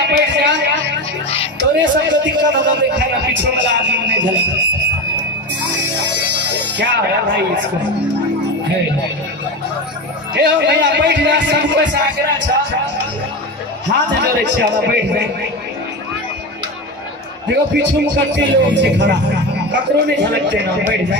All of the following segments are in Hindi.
भैया बैठ जा, तोरे सबको दिक्कत होगा देखा ना पीछे वाला आदमी नहीं झलक। क्या है भाई इसको हे हो भैया बैठ जा, सबको आग्रह छ हाथ जोड़े छी हम बैठ जा। देखो पीछे में कच्चे लोग से खड़ा ककरो नहीं झलकते ना, बैठ जा।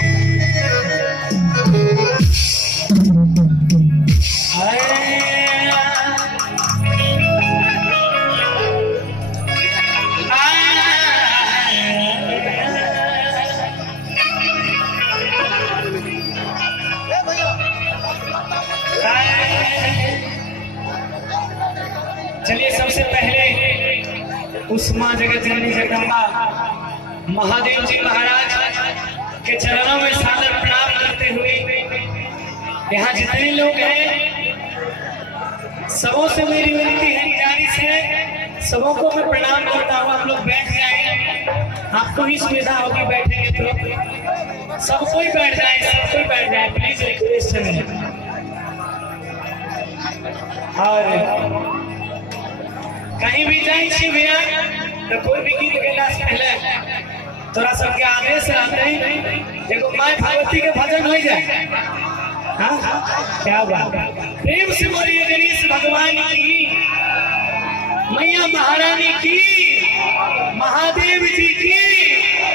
चलिए सबसे पहले उस माँ जगत जननी जगदम्बा महादेव जी महाराज के चरणों में सादर प्रणाम करते हुए यहाँ जितने लोग हैं सबों से मेरी विनती है, गुजारिश है, सबों को मैं प्रणाम करता हूँ। आप लोग बैठ जाए, आपको ही सुविधा होगी बैठेंगे तो सब कोई बैठ जाए, सब कोई बैठ जाए, प्लीज रिक्वेस्ट है। और कहीं भी जाए भैया तो कोई भी गीत गेला से पहले थोड़ा सबके आदेश रहते हैं, देखो माँ भगवती के भजन हो जाए। हाँ क्या बात, प्रेम से बोलिए गणेश भगवान की, मैया महारानी की, महादेव जी की।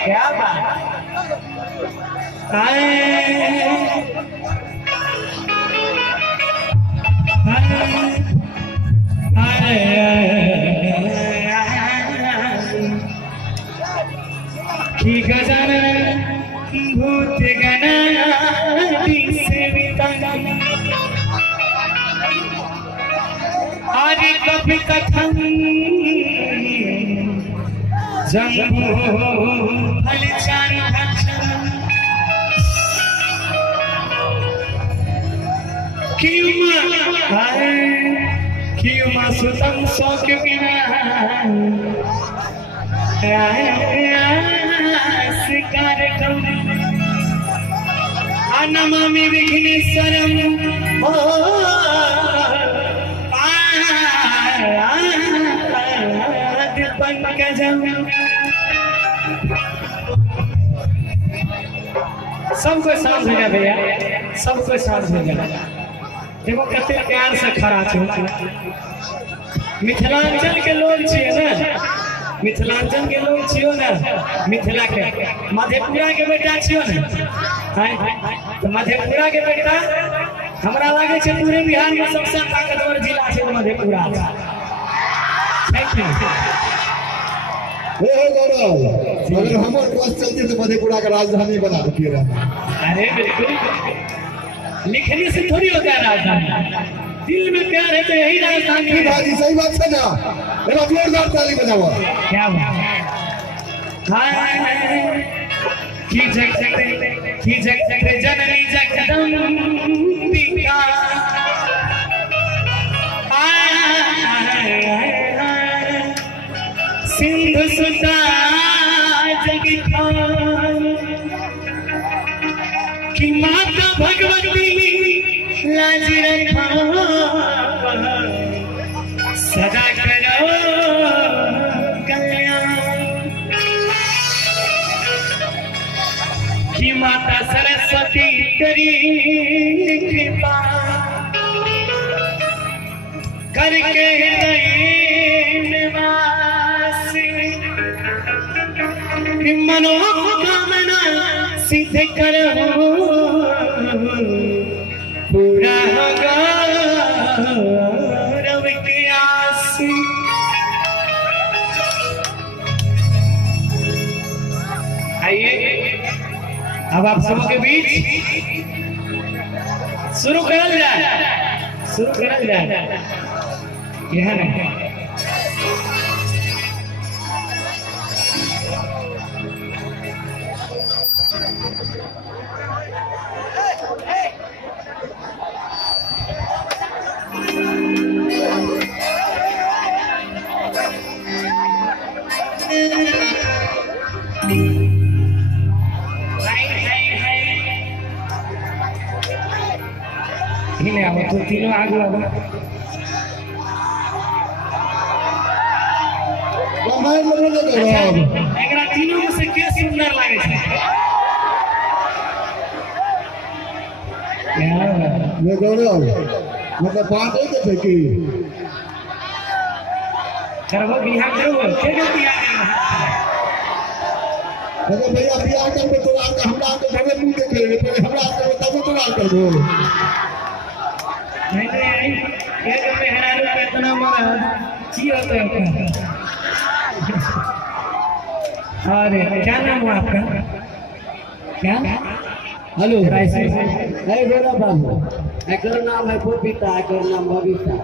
क्या बात की गजानन भूत गणादि सेवितं आदि कपि कथं जम्बो फलचारुभक्षणं कियुमा सुतं सौख्यकारकम् नमामि विघ्नेश्वरं पंकजं। सबको शांत हो जा भैया, सबको शांत हो जा। देखो कते प्यार से खड़ा छो, मिथिलांचल के लोग छिए ना, मिथिलांचल के लोग छियो ना, मिथिला के मधेपुरा के बेटा छियो ना, तो मधेपुरा के बेटा हमरा लगे छे पूरे बिहार में सबसे ताकतवर जिला छे मधेपुरा। गौरव, अगर हमारे पास चलते तो मधेपुरा का राजधानी बना देते रहे। अरे बिल्कुल, लिखने से थोड़ी होता है राजधानी, दिल में प्यार है तो यही राजधानी है। सही बात है ना, जोरदार ताली बजाओ। क्या बात की जग जग जननी जगदम्बिका सिंधु सुता जगखान की माता भगवती लाज रखा सदा करो कल्याण की माता सरस्वती तेरी कृपा करके निवास मनोकामना सिद्ध करो पूरा होगा रव की आस। आइए अब आप सबों के बीच शुरू करल जाए, यह नहीं तो तीनों आगे रामायण में बोले करब एकरा तीनों में से के सुंदर लागे छै ये गौरव मतलब बात है तो की करबो बिहार करबो के बिहार मतलब भैया बियाह करबो तो आपका हमरा के भले मुंह देख ले पहले हमरा के तब तो ना करबो नहीं एक मेहरारू पे इतना मरद की होता है अरे क्या नाम है आपका क्या हेलो राइसी है गोरा बाबू एकर नाम है पपीता एकर नाम बबीता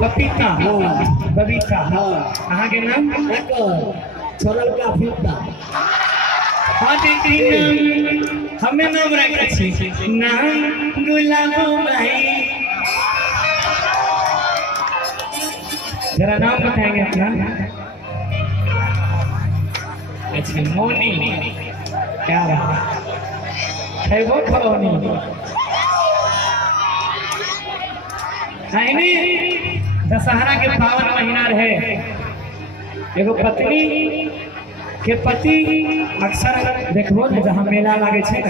पपीता हाँ बबीता हाँ अहाँ के नाम एकर छोड़ल का फीता हाँ दीदी हमें नाम रखे छी नाम गुलाबो भाई जरा नाम बताएंगे अपना अच्छा मोनी क्या बात है वो खलोनी दशहरा के पावन महीना रहे एगो पत्नी के पति अक्सर देखबो ने जहाँ मेला लागे छै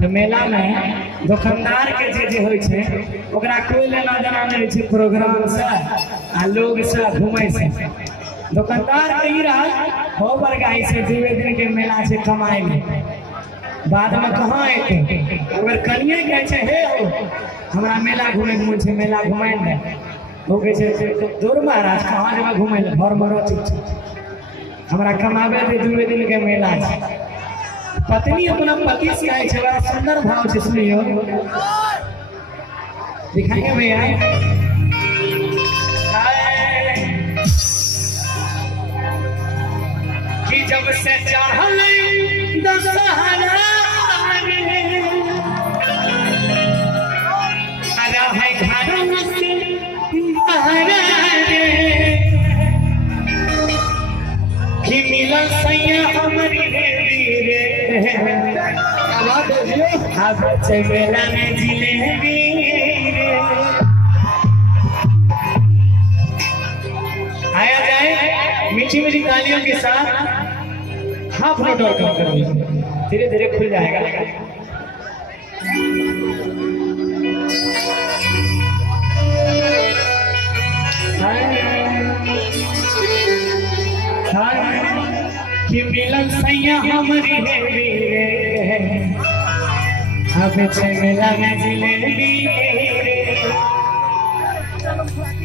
तो मेला में दुकानदार के जे होय छै ओकरा कोई लेना देना नहीं छै प्रोग्राम से आ लोग से घूमे से दुकानदार के ही रहा हो बरगाई से जीवे दिन के मेला से कमाए में बाद में कहाँ एते अगर कनिए कहे छै हे हो हमरा मेला घूमे के मन छै मेला घुमाए दे हो कहे छै दूर महाराज कहाँ जेबा घूमे ले घर में रह ठीक हमरा कमावे दे दूर दिन के मेला छै पत्नी अपना पति से आए छै बड़ा सुंदर भाव से सुनियो दिखाएंगे भैया कि जब से चढ़ल दशहरा आजा है घरों से बाहर कि मिलन सैया हमारी रे आवाज दे अब से मेला में जिलेबी आया जाए मीठी मीठी तालियों के साथ हाफ नोट और कम कर दीजिए धीरे धीरे खुल जाएगा कि मिलन सैया हमारी रे अब से मेला में जिलेबी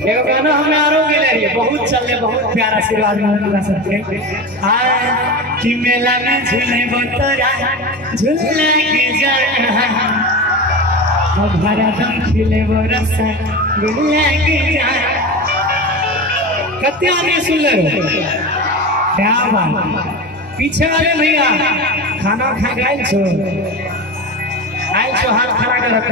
एगो गाना हमें आरो गेले रही बहुत चलले बहुत प्यारा आशीर्वाद मिलला सबके कि मेला में झूले तोरा झूला के जाना अब भरदम खिले वो रसा गुल्ला के जाना कत्ते आदमी सुन ले क्या बात पीछे वाले भैया खाना खा गए छो आए छो हाथ खड़ा कर